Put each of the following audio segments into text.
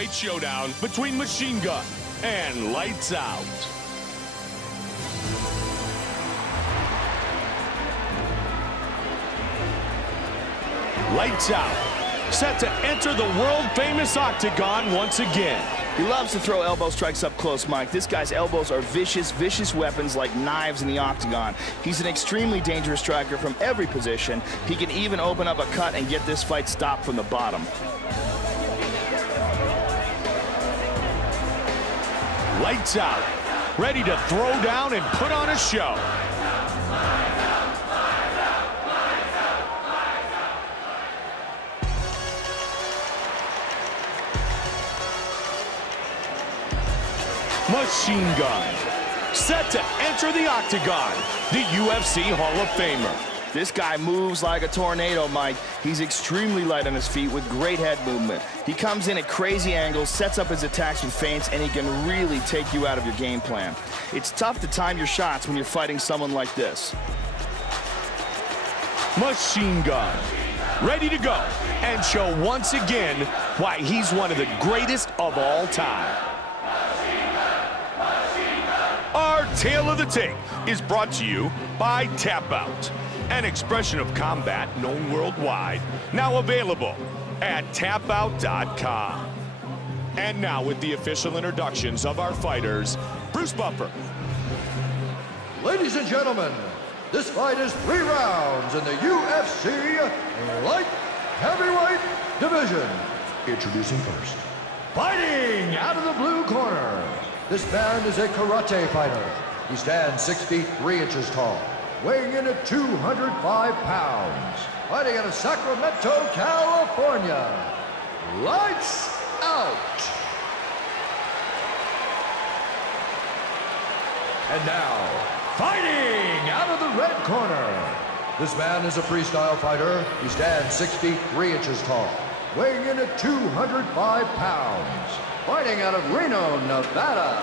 heavyweight showdown between Machine Gun and Lights Out. Lights Out, set to enter the world-famous octagon once again. He loves to throw elbow strikes up close, Mike. This guy's elbows are vicious, vicious weapons like knives in the octagon. He's an extremely dangerous striker from every position. He can even open up a cut and get this fight stopped from the bottom. Lights Out, ready to throw down and put on a show. Machine Gun, set to enter the octagon, the UFC Hall of Famer. This guy moves like a tornado, Mike. He's extremely light on his feet with great head movement. He comes in at crazy angles, sets up his attacks with feints, and he can really take you out of your game plan. It's tough to time your shots when you're fighting someone like this. Machine Gun, ready to go and show once again why he's one of the greatest of all time. Our Tale of the Tape is brought to you by Tap Out, an expression of combat known worldwide, now available at tapout.com. And now with the official introductions of our fighters, Bruce Buffer. Ladies and gentlemen, this fight is 3 rounds in the UFC Light Heavyweight Division. Introducing first, fighting out of the blue corner. This man is a karate fighter. He stands 6 feet 3 inches tall, weighing in at 205 pounds. Fighting out of Sacramento, California. Lights Out. And now, fighting out of the red corner. This man is a freestyle fighter. He stands 6 feet 3 inches tall, weighing in at 205 pounds. Fighting out of Reno, Nevada.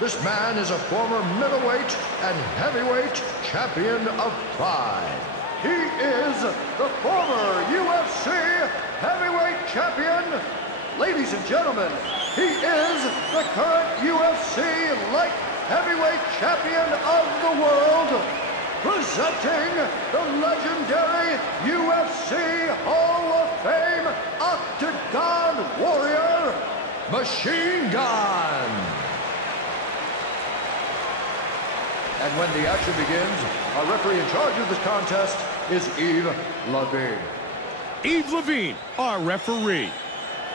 This man is a former middleweight and heavyweight champion of pride. He is the former UFC heavyweight champion. Ladies and gentlemen, he is the current UFC light heavyweight champion of the world. Presenting the legendary UFC Hall of Fame Octagon Warrior, Machine Gun. And when the action begins, our referee in charge of this contest is Yves Levine. Yves Levine, our referee.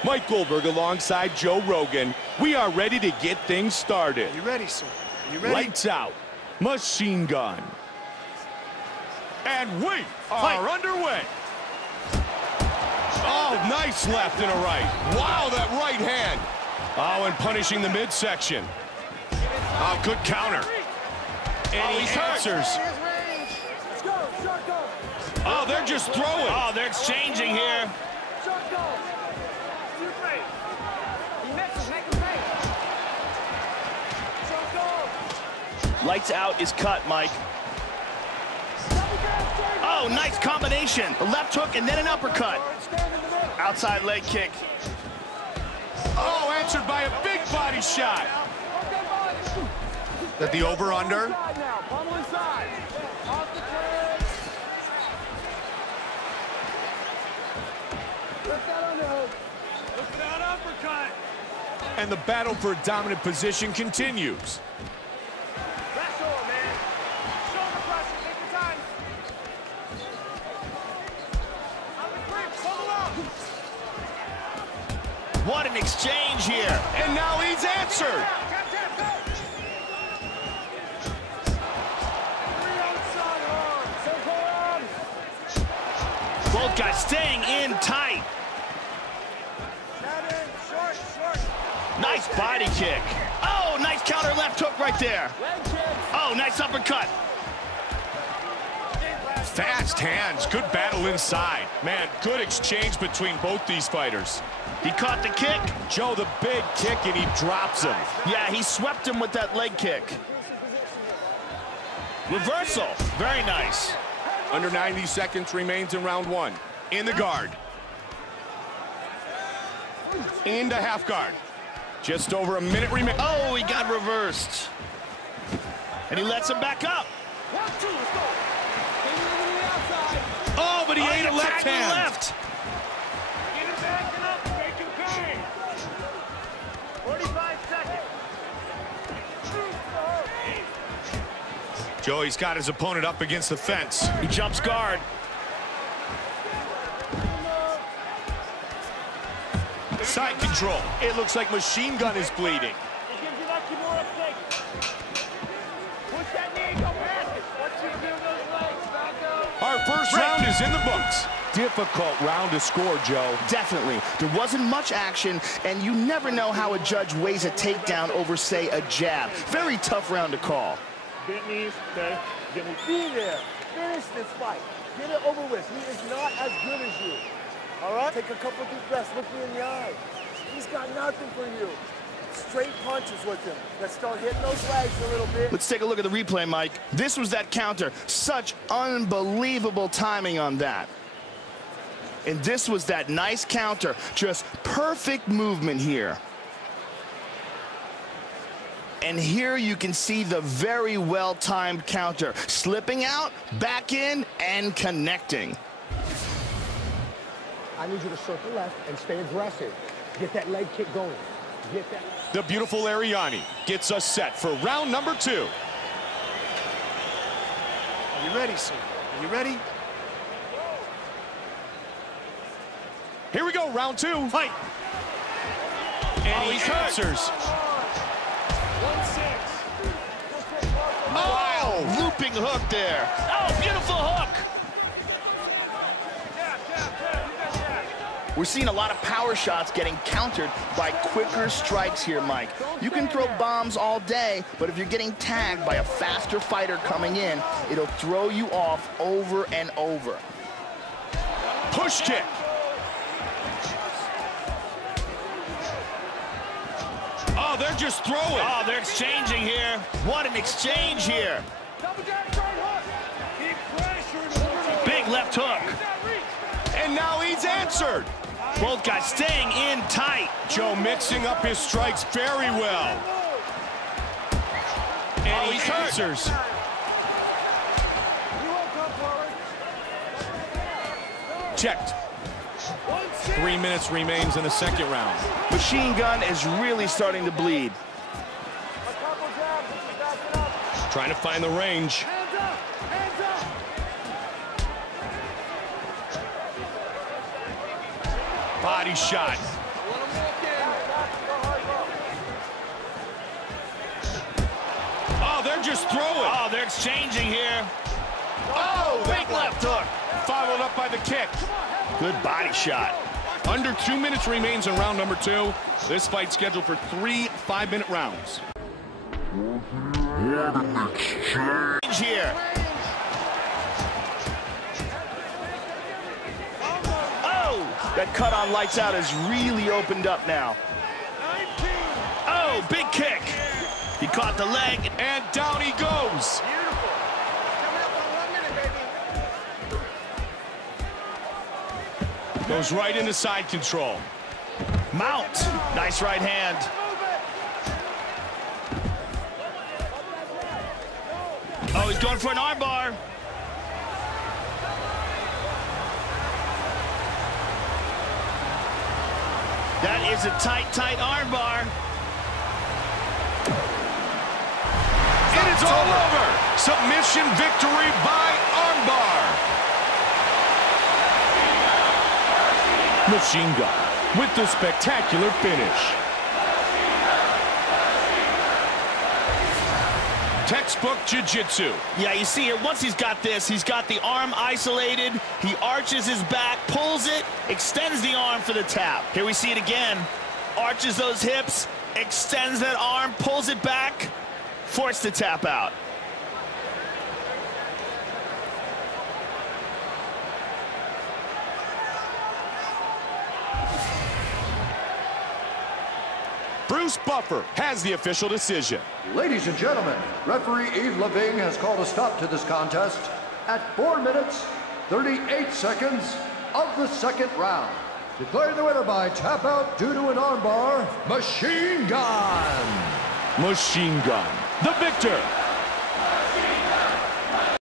Mike Goldberg alongside Joe Rogan. We are ready to get things started. You ready, sir? You ready? Lights Out, Machine Gun. And we are underway. Oh, nice left and a right. Wow, that right hand. Oh, and punishing the midsection. Oh, good counter. And he answers. Oh, they're just throwing. Oh, they're exchanging here. Lights Out is cut, Mike. Oh, nice combination. A left hook and then an uppercut. Outside leg kick. Oh, answered by a big body shot. That the over-under? And the battle for a dominant position continues. What an exchange here. And now he's answered. Both guys staying in tight. Nice body kick. Oh, nice counter left hook right there. Oh, nice uppercut. Fast hands, good battle inside. Man, good exchange between both these fighters. He caught the kick. Joe, the big kick, and he drops him. Yeah, he swept him with that leg kick. Reversal, very nice. Under 90 seconds remains in round 1. In the guard. Into half guard. Just over a minute remaining. Oh, he got reversed. And he lets him back up. Oh, but he ate a left hand. Left. Get it back and up, make him pay. 45 seconds. Joey's got his opponent up against the fence. He jumps guard. Side control. It looks like Machine Gun is bleeding. It gives you that Kimura kick. Push that knee, go past it. Once you give those legs, back up. Our first round is in the books. Difficult round to score, Joe. Definitely. There wasn't much action, and you never know how a judge weighs a takedown over, say, a jab. Very tough round to call. Bent knees, okay? Get me. Be there. Finish this fight. Get it over with. He is not as good as you. All right? Take a couple deep breaths. Look me in the eye. He's got nothing for you. Straight punches with him. Let's start hitting those legs a little bit. Let's take a look at the replay, Mike. This was that counter. Such unbelievable timing on that. And this was that nice counter. Just perfect movement here. And here you can see the very well-timed counter. Slipping out, back in, and connecting. I need you to circle left and stay aggressive. Get that leg kick going. Get that. The beautiful Ariani gets us set for round number 2. Are you ready, sir? Are you ready? Here we go, round 2. Fight. And he answers. 1-6. Oh, looping hook there. Oh, beautiful hook. We're seeing a lot of power shots getting countered by quicker strikes here, Mike. You can throw bombs all day, but if you're getting tagged by a faster fighter coming in, it'll throw you off over and over. Push kick. Oh, they're just throwing. Oh, they're exchanging here. What an exchange here. Big left hook. And now he's answered. Both guys staying in tight. Joe mixing up his strikes very well. And he answers. Checked. 3 minutes remains in the second round. Machine Gun is really starting to bleed. Trying to find the range. Body shot. Oh, they're just throwing. Oh, they're exchanging here. Oh, Big left hook. Followed up by the kick. Good body shot. Under 2 minutes remains in round number 2. This fight scheduled for 3 5-minute rounds. Here. Oh! That cut on lights out has really opened up now. Oh, big kick. He caught the leg. And down he goes. Goes right into side control. Mount. Nice right hand. Oh, he's going for an armbar. That is a tight, tight armbar. And it's all over. Submission victory by armbar. Machine Gun with the spectacular finish. Textbook jiu-jitsu. Yeah, you see here, once he's got this, he's got the arm isolated. He arches his back, pulls it, extends the arm for the tap. Here we see it again. Arches those hips, extends that arm, pulls it back, forced to tap out. Bruce Buffer has the official decision. Ladies and gentlemen, referee Yves Leving has called a stop to this contest at 4 minutes, 38 seconds of the second round. Declaring the winner by tap out due to an armbar, Machine Gun. Machine Gun, the victor.